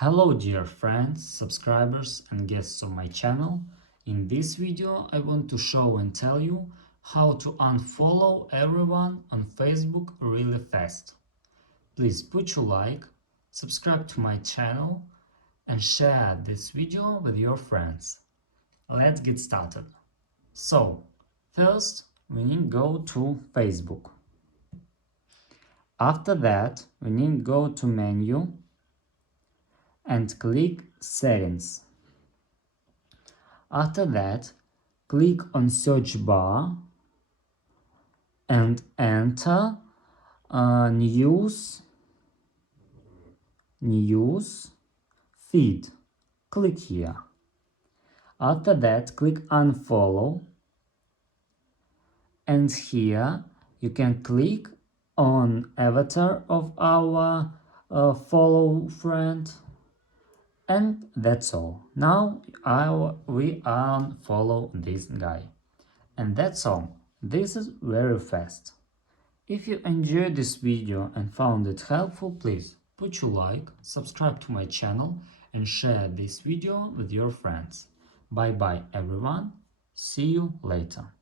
Hello dear friends, subscribers and guests of my channel. In this video I want to show and tell you how to unfollow everyone on Facebook really fast. Please put your like, subscribe to my channel and share this video with your friends. Let's get started. So, first we need to go to Facebook. After that we need to go to menu and click Settings. After that, click on search bar and enter news feed. Click here. After that, click unfollow, and here you can click on avatar of our follow friend. And that's all. Now we unfollow this guy. And that's all. This is very fast. If you enjoyed this video and found it helpful, please put your like, subscribe to my channel and share this video with your friends. Bye bye everyone. See you later.